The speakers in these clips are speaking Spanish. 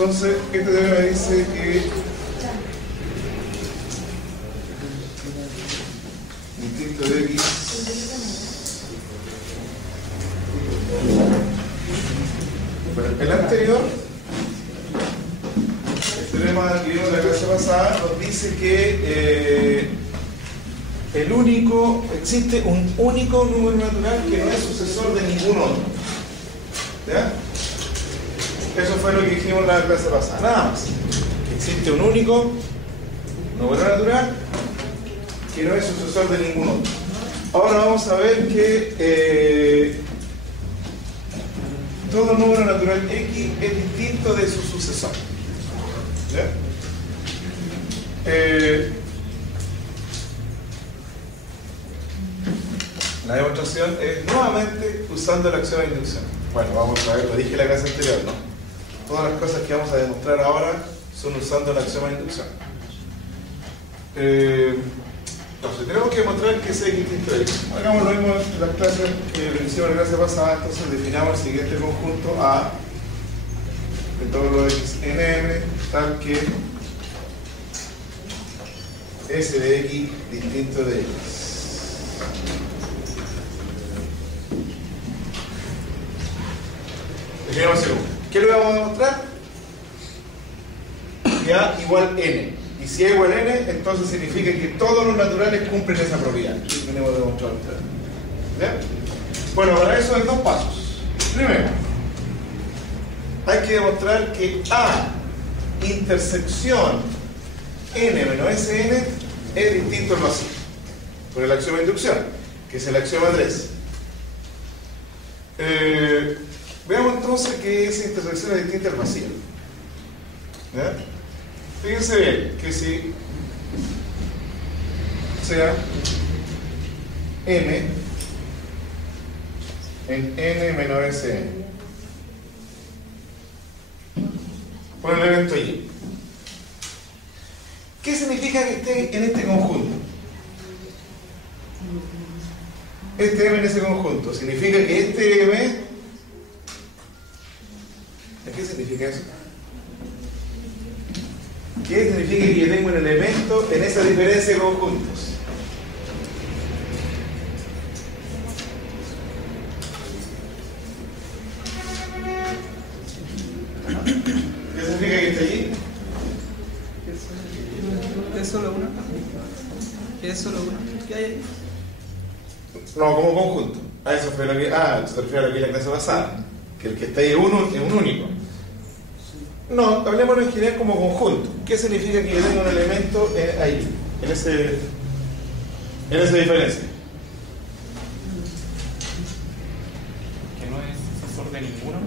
Entonces, este teorema dice que distinto de X bueno, el anterior, el teorema que vimos en la clase pasada, nos dice que existe un único número natural que no es sucesor de ningún otro. ¿Ya? Eso fue lo que dijimos en la clase pasada. Nada más. Que existe un único número natural que no es sucesor de ningún otro. Ahora vamos a ver que todo número natural X es distinto de su sucesor. ¿Ya? La demostración es nuevamente usando la acción de inducción. Bueno, vamos a ver, lo dije en la clase anterior, ¿no? Todas las cosas que vamos a demostrar ahora son usando la acción de inducción. Entonces, tenemos que demostrar que ese es distinto de X. Hagamos lo mismo en las clases que lo hicimos en la clase pasada. Entonces, definamos el siguiente conjunto A de todos los X en M, tal que S de X distinto de X. Definamos el 1. ¿Qué le vamos a demostrar? Que A igual N. Y si A igual N, entonces significa que todos los naturales cumplen esa propiedad. ¿Qué tenemos que demostrar? ¿Ya? Bueno, para eso hay dos pasos. Primero, hay que demostrar que A intersección N menos SN es distinto al vacío. Por el axioma de inducción, que es el axioma 3. Veamos entonces que esa intersección es distinta al vacío. ¿Ya? Fíjense bien que si sea M en N menos Sn por el evento Y, ¿qué significa que esté en este conjunto? Este M en ese conjunto significa que este M, ¿qué significa eso? ¿Qué significa que yo tengo un elemento en esa diferencia de conjuntos? ¿Qué significa que está allí? ¿Es solo una? ¿Es solo una? ¿Qué hay ahí? No, como conjunto. A eso fue lo que. Se refiere a lo que la clase pasada. Que el que está ahí es un único. No, hablemos en general como conjunto. ¿Qué significa que yo tengo un elemento ahí, en esa diferencia? Que no es sucesor de ninguno.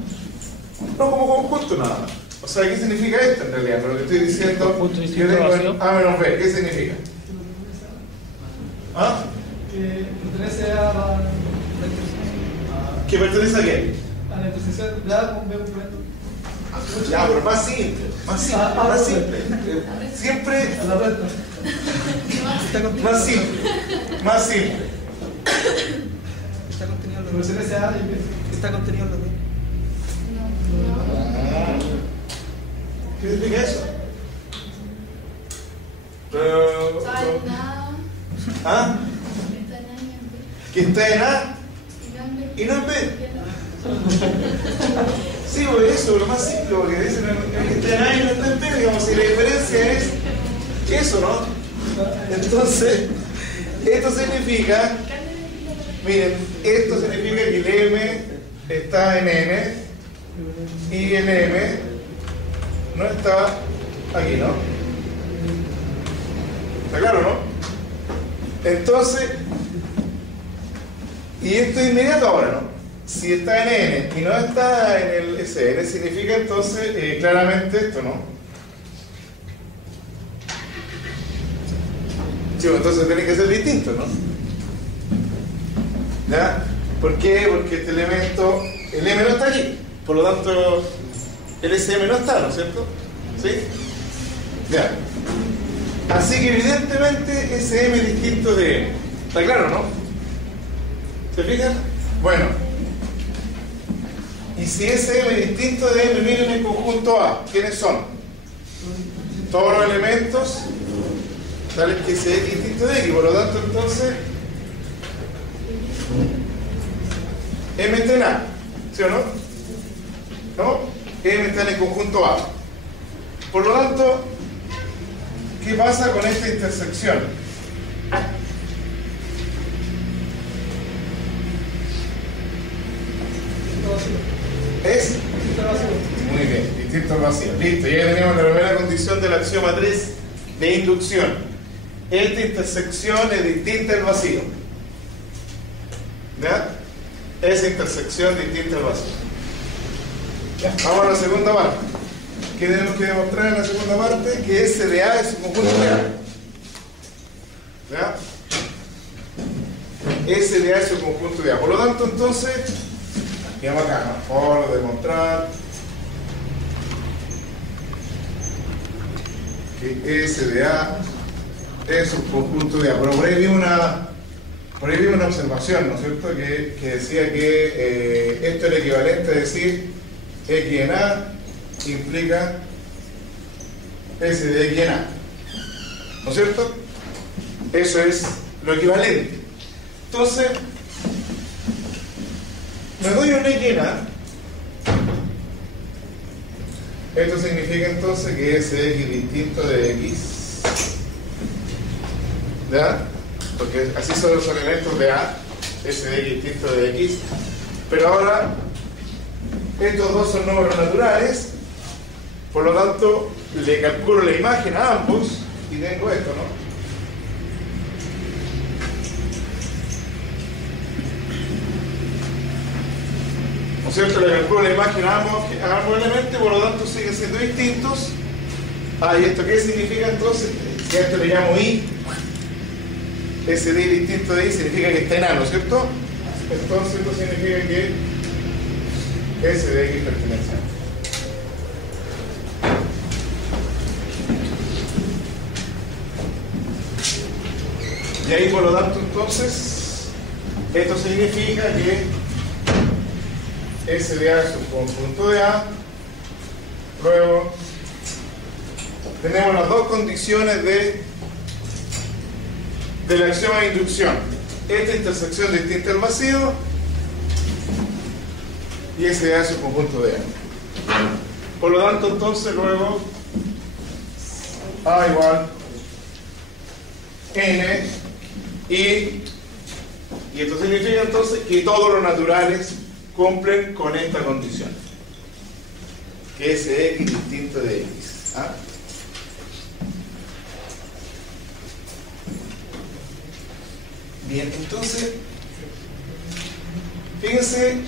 No, como conjunto nada más. O sea, ¿qué significa esto en realidad? Pero lo que estoy diciendo, Conjunto yo tengo vacío. en A menos B. ¿Qué significa? ¿Ah? Que pertenece a la ¿Que pertenece a qué? intersección de A con B completo. Ya, pero más simple. Más simple. Siempre A la recta. más simple. Más simple. Está contenido en los dos. Pertenece a A y B. Está contenido en los dos. ¿Qué significa eso? ¿Ah? Que está en A y no en B. Sí, pues eso, lo más simple, porque dicen que está en A y no está en B, digamos, y la diferencia es eso, ¿no? Entonces, esto significa, miren, esto significa que el M está en N y el M no está aquí, ¿no? ¿Está claro, no? Entonces, y esto es inmediato ahora, ¿no? Si está en N y no está en el SN, significa entonces claramente esto, ¿no? Sí, entonces tiene que ser distinto, ¿no? ¿Ya? ¿Por qué? Porque este elemento, el M no está aquí, por lo tanto el SM no está, ¿no es cierto? ¿Sí? Ya. Así que evidentemente ese M es distinto de M. ¿Está claro, no? ¿Se fijan? Bueno. Y si ese M es distinto de M, miren el conjunto A. ¿Quiénes son? Todos los elementos tales que ese X es distinto de X. Por lo tanto, entonces, M está en A. ¿Sí o no? ¿No? M está en el conjunto A. Por lo tanto, ¿qué pasa con esta intersección? Es muy bien, distinto al vacío. Listo, ya tenemos la primera condición del axioma 3 de inducción. Esta intersección es distinta al vacío. ¿Ya? Esa intersección distinta al vacío. Ya, vamos a la segunda parte. ¿Qué tenemos que demostrar en la segunda parte? Que S de A es un conjunto de A. ¿Ya? S de A es un conjunto de A. Por lo tanto, entonces, digamos acá, ¿no? Por demostrar que S de A es un conjunto de A. Pero por ahí vi una observación, ¿no es cierto? Que decía que esto era equivalente a decir X en A implica S de X en A. ¿No es cierto? Eso es lo equivalente. Entonces, me doy un X en A. Esto significa entonces que S de X es distinto de X. ¿Ya? Porque así son los elementos de A. S de X distinto de X. Pero ahora, estos dos son números naturales. Por lo tanto, le calculo la imagen a ambos y tengo esto, ¿no? ¿No es cierto? Le calculo la imagen a ambos elementos, por lo tanto siguen siendo distintos. ¿Y esto qué significa entonces? Si a esto le llamo I, ese D distinto de I significa que está en A, ¿no es cierto? Entonces esto significa que S de X pertenece a A. Y ahí, por lo tanto, entonces, esto significa que S de A es un conjunto de A. Luego, tenemos las dos condiciones del axioma de inducción. Esta intersección distinta al vacío y S de A es un conjunto de A. Por lo tanto, entonces, luego, A igual N. Y esto significa entonces que todos los naturales cumplen con esta condición, que es X distinto de X. ¿Ah? Bien, entonces, fíjense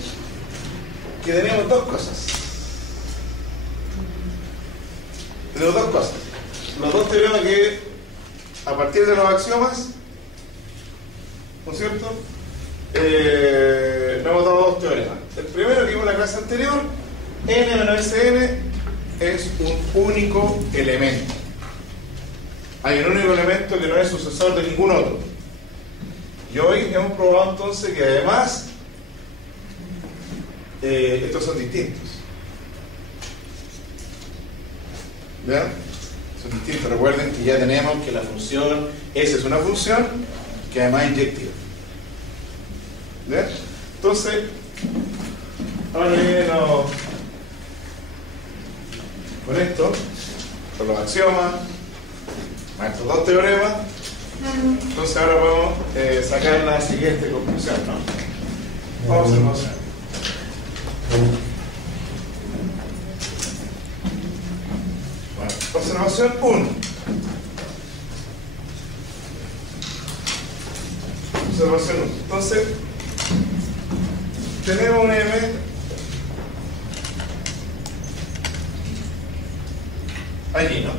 que tenemos dos cosas. Tenemos dos cosas. Los dos teoremas que, a partir de los axiomas, ¿no es cierto? Nos hemos dado dos teoremas. El primero que vimos en la clase anterior, n menos Sn es un único elemento. Hay un único elemento que no es sucesor de ningún otro. Y hoy hemos probado entonces que además estos son distintos. ¿Vean? Son distintos. Recuerden que ya tenemos que la función S es una función que además es inyectiva. ¿Ven? Entonces, ahora viene con esto, con los axiomas, con estos dos teoremas. Entonces ahora podemos sacar la siguiente conclusión, ¿no? Vamos a observación. Bueno, observación 1. Observación 1. Entonces, tenemos un M allí, ¿no?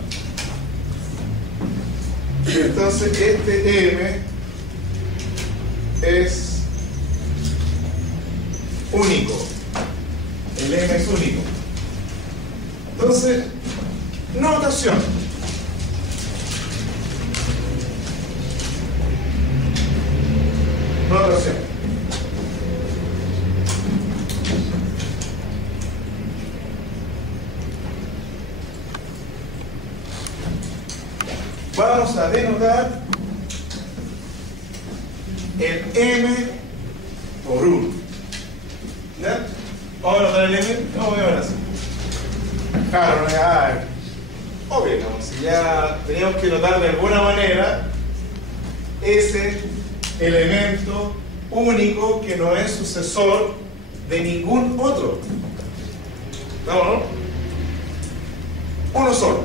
Y entonces este M es único. El M es único. Entonces, notación. Notación. vamos a denotar el m por 1. ¿Ya? Vamos a denotar el m, no voy a ver así. Claro, no es obvio, ¿no? Si ya teníamos que notar de alguna manera ese elemento único que no es sucesor de ningún otro. ¿No? Uno solo.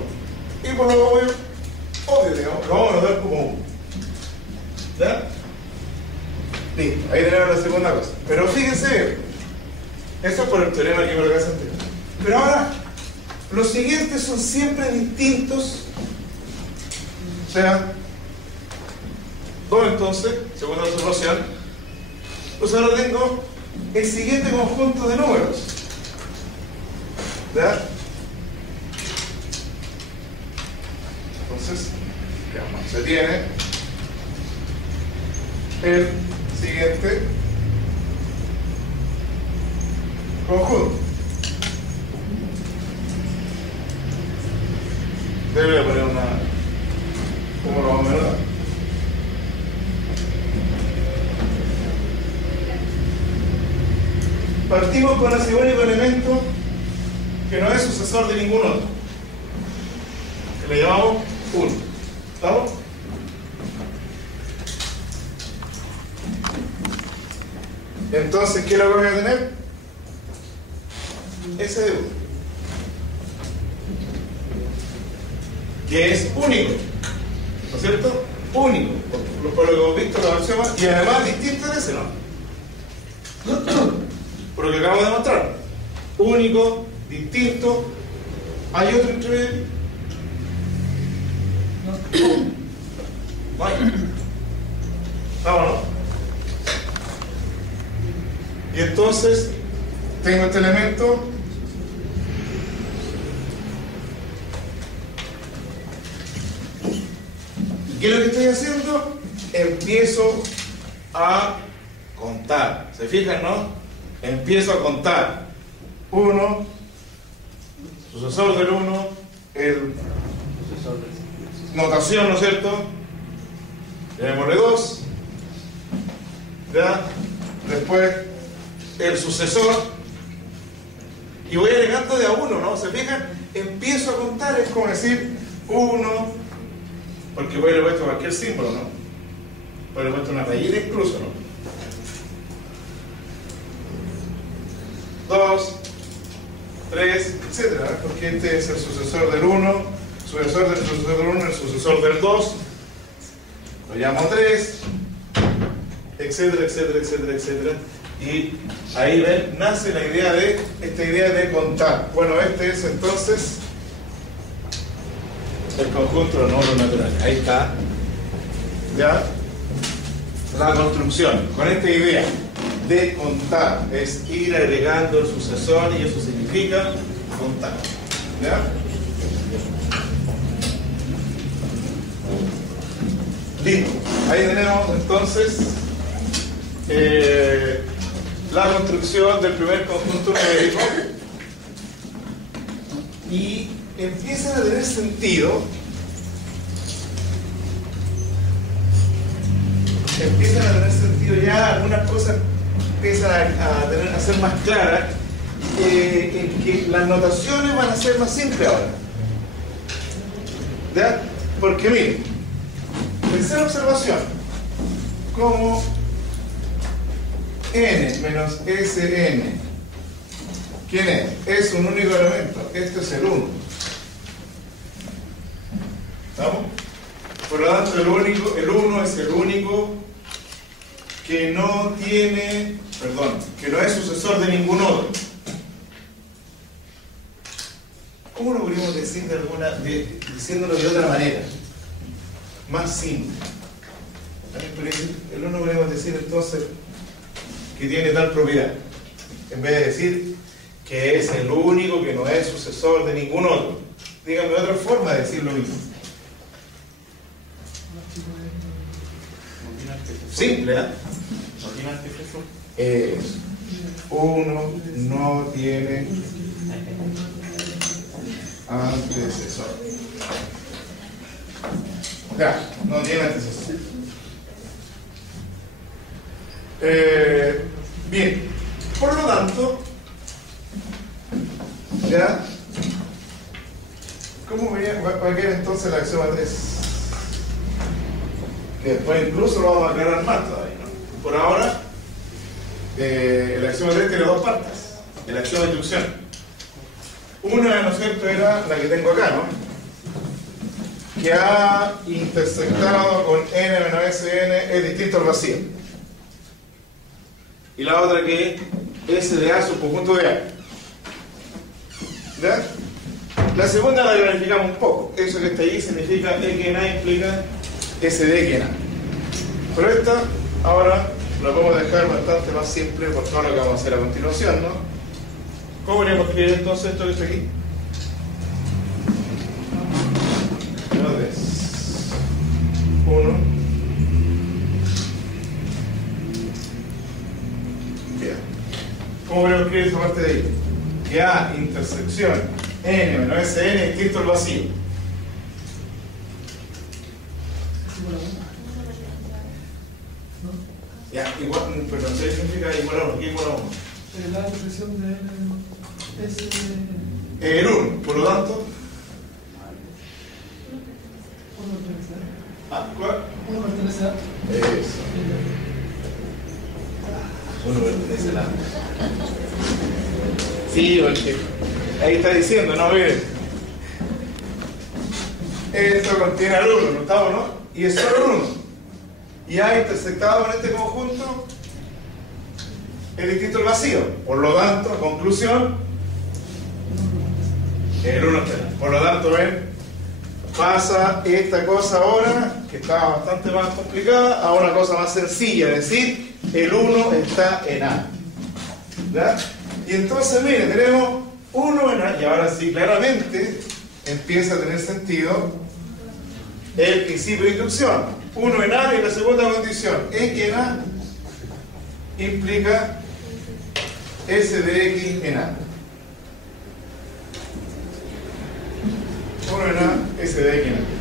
Y por lo obvio, digamos, lo vamos a notar como uno. ¿Ya? Listo, ahí tenemos la segunda cosa. Pero fíjense, eso es por el teorema que me lo hace anterior. Pero ahora, los siguientes son siempre distintos. O sea, 2 entonces, segunda observación. Pues ahora tengo el siguiente conjunto de números. ¿Ya? Entonces, se tiene el siguiente conjunto. Debe poner una... ¿Cómo lo vamos a ver? Partimos con ese único elemento que no es sucesor de ningún otro, que le llamamos 1. ¿Estamos? Entonces, ¿qué es lo que voy a tener? S de 1, que es único, ¿no es cierto? Único, por lo que hemos visto la versión más, y además distinto de ese, ¿no? Por lo que acabamos de mostrar. Único, distinto. ¿Hay otro entre medio? Vaya. Vámonos. Y entonces tengo este elemento ¿y qué es lo que estoy haciendo? Empiezo a contar. ¿Se fijan, no? Empiezo a contar 1, sucesor del 1, el notación, ¿no es cierto? Llamémosle 2, ¿ya? Después el sucesor, y voy agregando de a 1, ¿no? ¿Se fijan? Empiezo a contar, es como decir 1, porque voy a le he puesto cualquier símbolo, ¿no? Voy a le he puesto una rayita incluso, ¿no? 2, 3, etcétera, porque este es el sucesor del 1, sucesor del sucesor del 1, el sucesor del 2, lo llamo 3, etcétera, etcétera, etcétera, etcétera. Y ahí ven, nace la idea de, esta idea de contar. Bueno, este es entonces el conjunto de números naturales. Ahí está, ¿ya? La construcción, con esta idea de contar, es ir agregando el sucesor y eso significa contar. ¿Ya? Listo. Ahí tenemos entonces la construcción del primer conjunto numérico y empiezan a tener sentido. Empiezan a tener sentido ya, algunas cosas empiezan a ser más claras, en que las notaciones van a ser más simples ahora. ¿Ya? Porque miren, tercera observación, como n menos sn, ¿quién es? Es un único elemento, este es el 1. ¿Estamos? Por lo tanto, el 1 es el único que no tiene, que no es sucesor de ningún otro. ¿Cómo lo podríamos decir diciéndolo de otra manera? Más simple. El 1 podríamos decir entonces que tiene tal propiedad, en vez de decir que es el único que no es sucesor de ningún otro. Díganme otra forma de decir lo mismo. Simple, ¿eh? ¿No tiene antecesor? Es 1 no tiene antecesor. Ya, no tiene antecesor. Bien, por lo tanto, ya, ¿cómo va a quedar entonces la axioma 3? Que después incluso lo vamos a aclarar más todavía, ¿no? Por ahora, el axioma 3 tiene dos partes, el axioma de inducción. Una, ¿no es cierto?, era la que tengo acá, ¿no? Que A intersectado con n menos Sn es distinto al vacío. Y la otra que S de A subconjunto de A. ¿Ya? La segunda la clarificamos un poco. Eso que está ahí significa E que en A implica S de E que en A. Pero esta, ahora, lo podemos dejar bastante más simple por todo lo que vamos a hacer a continuación, ¿no? ¿Cómo podríamos escribir entonces esto que está aquí? 1. Bien. ¿Cómo podríamos escribir esa parte de ahí? Que A intersección n menos Sn es distinto al vacío. Ya, igual, pero no sé qué significa igual a 1. ¿Qué es igual a 1? La intersección de n es El 1, por lo tanto. ¿Cuál? 1 pertenece a. Eso. 1 pertenece a. Sí, porque ahí está diciendo, no, miren. Esto contiene al 1, ¿no está o no? Y es solo 1. Y A intersectado con este conjunto es distinto al vacío. Por lo tanto, conclusión, el 1 está ahí. Por lo tanto, ven, pasa esta cosa ahora, que estaba bastante más complicada, a una cosa más sencilla, es decir, el 1 está en A. ¿Ya? Y entonces, miren, tenemos 1 en A, y ahora sí, claramente empieza a tener sentido el principio de inducción. 1 en A y la segunda condición, E que en A implica S de X en A. 1 en A, S de X en A.